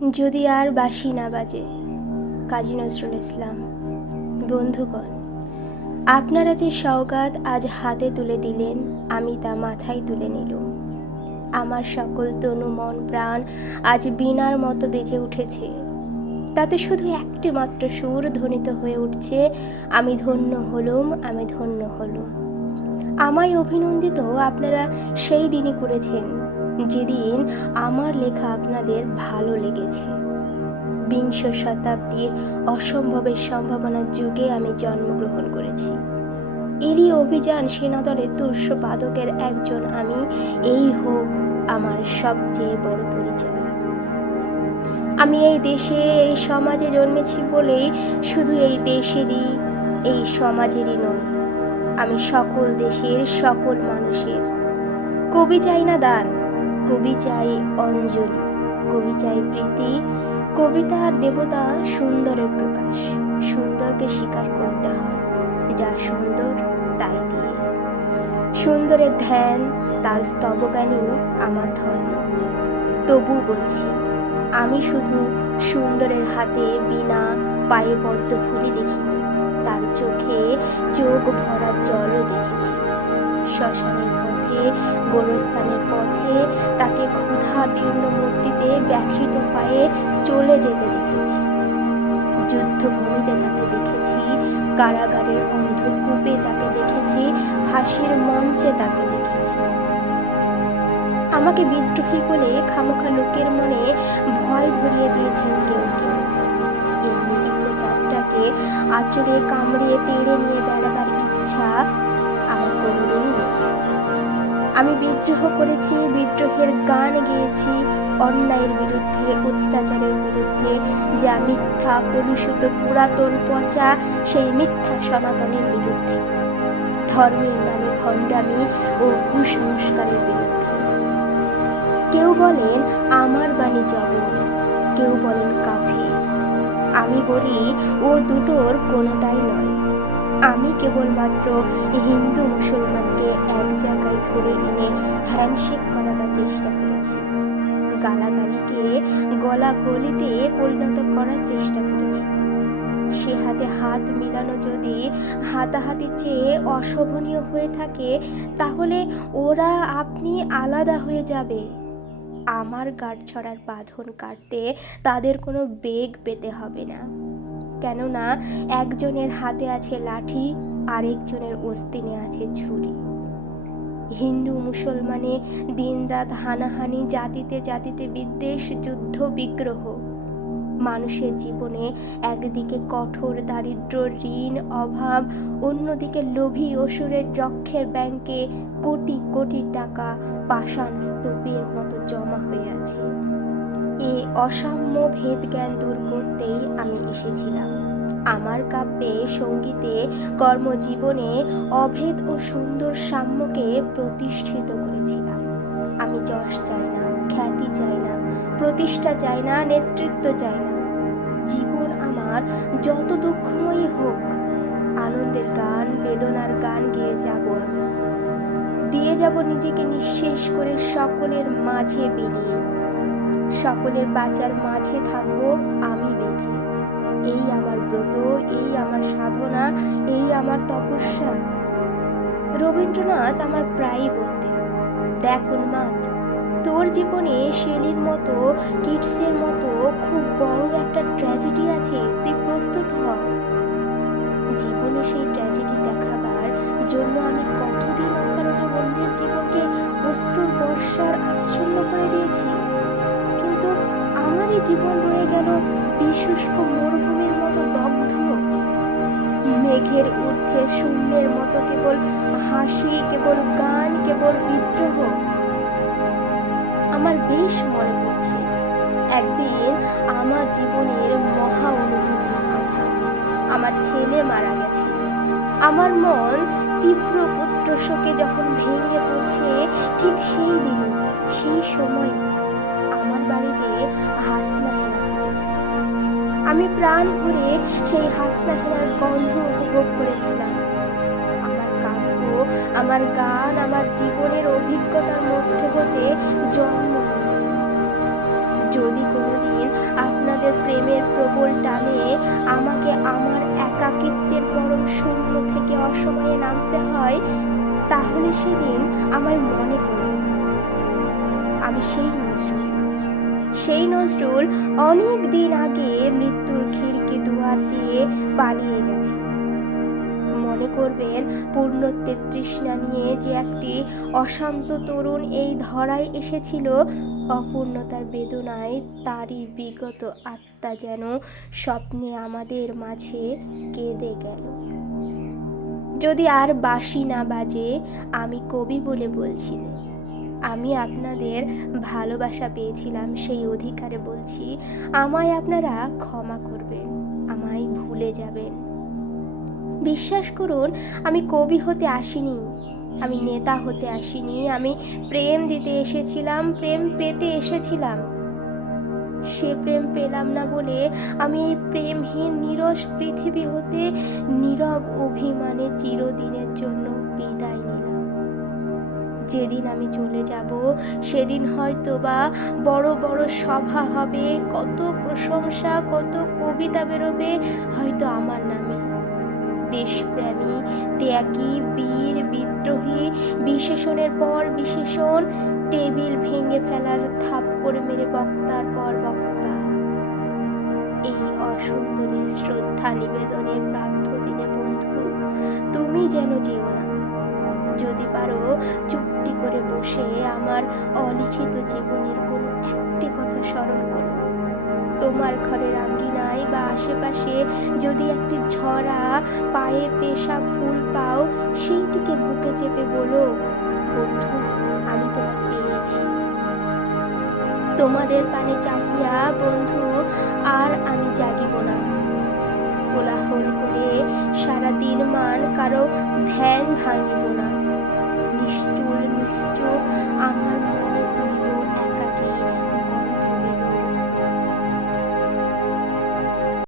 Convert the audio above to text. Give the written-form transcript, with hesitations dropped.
যদি আর বাঁশি না বাজে। কাজী নজরুল ইসলাম। বন্ধুগণ, আপনারা যে সওগাত আজ হাতে তুলে দিলেন, আমি তা মাথায় তুলে নিলুম। আমার সকল তনু মন প্রাণ আজ বীণার মতো বেজে উঠেছে। তাতে শুধু একটি মাত্র সুর ধ্বনিত হয়ে উঠছে, আমি ধন্য হলুম, আমি ধন্য হলুম। আমায় অভিনন্দিত আপনারা সেই দিনই করেছেন যেদিন আমার লেখা আপনাদের ভালো লেগেছে। বিংশ শতাব্দীর অসম্ভবের সম্ভাবনার যুগে আমি জন্মগ্রহণ করেছি। এরই অভিযান সেনাদলের তুষ্যপাদকের একজন আমি। এই হোক আমার সবচেয়ে বড় পরিচয়। আমি এই দেশে, এই সমাজে জন্মেছি বলেই শুধু এই দেশেরই, এই সমাজেরই নই, আমি সকল দেশের সকল মানুষের। কবি চাই না দান, কবি চাই অঞ্জলি, কবি চাই প্রীতি। কবিতার দেবতা সুন্দরের প্রকাশ। সুন্দরকে স্বীকার করতে হয়, যা সুন্দর তাই দিয়ে। সুন্দরের ধ্যান, তার স্তবগানই আমার ধর্ম। তবু বলছি, আমি শুধু সুন্দরের হাতে বীণা, পায়ে পদ্ম ফুলই দেখিনি, তার চোখে চোখ ভরা জলও দেখেছি। শ্মশানের পথে, গোরস্থানের পথে তাকে ক্ষুধাদীর্ণ মূর্তিতে ব্যথিত পায়ে চলে যেতে দেখেছি। যুদ্ধভূমিতে তাকে দেখেছি, কারাগারের অন্ধকূপে তাকে দেখেছি, ফাঁসির মঞ্চে তাকে দেখেছি। আমাকে বিদ্রোহী বলে খামোখা লোকের মনে ভয় ধরিয়ে দিয়েছেন কেউ কেউ। এই নিরীহ যাত্রাকে আঁচড়ে কামড়ে তেড়ে নিয়ে বেড়াবার ইচ্ছা আমার কোনোদিনই নেই। আমি বিদ্রোহ করেছি, বিদ্রোহের গান গেয়েছি, অন্যায়ের বিরুদ্ধে, অত্যাচারের বিরুদ্ধে, যা মিথ্যা, কলুষিত, পুরাতন, পচা, সেই মিথ্যা সনাতনের বিরুদ্ধে, ধর্মের নামে ভণ্ডামি ও কুসংস্কারের বিরুদ্ধে। কেউ বলেন আমার বাণী জবর, কেউ বলেন কাফির। আমি বলি ও দুটোর কোনোটাই নয়। আমি কেবলমাত্র হিন্দু মুসলমানকে এক জায়গায় ধরে এনে হ্যান্ডশেক করাবার চেষ্টা করেছি। গালাগালিকে গলাগলিতে পরিণত করার চেষ্টা করেছি। সে হাতে হাত মিলানো যদি হাতাহাতি চেয়ে অশোভনীয় হয়ে থাকে, তাহলে ওরা আপনি আলাদা হয়ে যাবে। আমার গাঁটছড়ার বাঁধন কাটতে তাদের কোনো বেগ পেতে হবে না, কেননা একজনের হাতে আছে লাঠি, আরেকজনের অস্তিনে আছে ছুরি। হিন্দু মুসলমানে দিনরাত হানাহানি, জাতিতে জাতিতে বিদ্বেষ, যুদ্ধ, বিগ্রহ। মানুষের জীবনে একদিকে কঠোর দারিদ্র্য, ঋণ, অভাব, অন্যদিকে লোভী অসুরের যক্ষের ব্যাংকে কোটি কোটি টাকা পাষাণ স্তূপের মতো জমা হয়ে আছে। এই অসাম্য ভেদ জ্ঞান দূর করতেই আমি এসেছিলাম। আমার কাব্যে, সঙ্গীতে, কর্মজীবনে অভেদ ও সুন্দর সাম্যকে প্রতিষ্ঠিত করেছিলাম। আমি যশ চাই না, খ্যাতি চাই না, প্রতিষ্ঠা চাই না, নেতৃত্ব চাই না। জীবন আমার যত দুঃখময়ী হোক, আনন্দের গান, বেদনার গান গেয়ে যাব আমি। দিয়ে যাব নিজেকে নিঃশেষ করে সকলের মাঝে বেরিয়ে। সকলের বাঁচার মাঝে থাকবো আমি বেঁচে। এই আমার ব্রত, এই আমার সাধনা, এই আমার তপস্যা। রবীন্দ্রনাথ আমার প্রায়ই বলতেন, দেখ উন্মাদ, তোর জীবনে শেলির মতো, কিটসের মতো খুব বড় একটা ট্র্যাজেডি আছে, তুই প্রস্তুত হ। জীবনে সেই ট্র্যাজেডি দেখাবার জন্য আমি কতদিন অকারণে অন্যের জীবনকে অশ্রুর বর্ষার আচ্ছন্ন করে দিয়েছি, কিন্তু আমারই জীবন রয়ে গেল বিশুষ্ক মরুভূমির মতো দগ্ধ। মেঘের ঊর্ধ্বে শূন্যের মতো কেবল হাসি, কেবল গান, কেবল বিদ্রোহ। আমার বেশ মনে পড়ছে একদিন আমার জীবনের মহা অনুভূতির কথা। আমার ছেলে মারা গেছে। আমার মন তীব্র পুত্রশোকে যখন ভেঙে পড়ছে, ঠিক সেই দিনই, সেই সময় আমার বাড়িতে হাসনা হেনা ফুটেছে। আমি প্রাণ ভরে সেই হাসনা হেনার গন্ধ উপভোগ করেছিলাম। আমার কাব্য, আমার গান, আমার জীবনের অভিজ্ঞতার মধ্যে হতে জন্ম নিয়েছে। যদি কোনোদিন তোমাদের প্রেমের প্রবল টানে আমাকে আমার একাকিত্বের পরম শূন্য থেকে অসময়ে নামতে হয়, তাহলে সেদিন আমায় মনে করবেন না। আমি সেই নজরুল অনেক দিন আগে মৃত্যুর খিড়কি দুয়ার দিয়ে পালিয়ে গেছে। মনে করবেন পূর্ণত্বের তৃষ্ণা নিয়ে যে একটি অশান্ত তরুণ এই ধরায় এসেছিল, অপূর্ণতার বেদনায় তারই বিগত আত্মা যেন স্বপ্নে আমাদের মাঝে কেঁদে গেল। যদি আর বাঁশি না বাজে, আমি কবি বলে বলছি না, আমি আপনাদের ভালোবাসা পেয়েছিলাম সেই অধিকারে বলছি, আমায় আপনারা ক্ষমা করবেন, আমায় ভুলে যাবেন। বিশ্বাস করুন, আমি কবি হতে আসিনি, আমি নেতা হতে আসিনি, আমি প্রেম দিতে এসেছিলাম, প্রেম পেতে এসেছিলাম। সে প্রেম পেলাম না বলে আমি এই প্রেমহীন নিরস পৃথিবী হতে নীরব অভিমানে চিরদিনের জন্য বিদায় নিলাম। যেদিন আমি চলে যাব, সেদিন হয়তো বা বড় বড় সভা হবে, কত প্রশংসা, কত কবিতা বেরোবে হয়তো আমার নামে। দেশপ্রেমী, ত্যাগী, বীর, বিদ্রোহী, বিশেষণের পর বিশেষণ, টেবিল ভেঙে ফেলার থাপ্পড় মেরে বক্তার পর বক্তা। এই অসুন্দরের শ্রদ্ধা নিবেদনের প্রার্থ দিনে বন্ধু, তুমি যেন যেও না। যদি পারো চুপটি করে বসে আমার অলিখিত জীবনের কোনো একটি কথা স্মরণ করো। তোমার ঘরের আঙ্গিনায় বা আশেপাশে যদি একটি ঝরা পায়ে পেশা ফুল পাও, সেইটিকে বুকে চেপে বলো, বন্ধু আমি তোমায় পেয়েছি। তোমাদের পানে চাহিয়া বন্ধু আর আমি জাগিব না। কোলাহল করে সারা দিন মান কারো ধ্যান ভাঙিব না।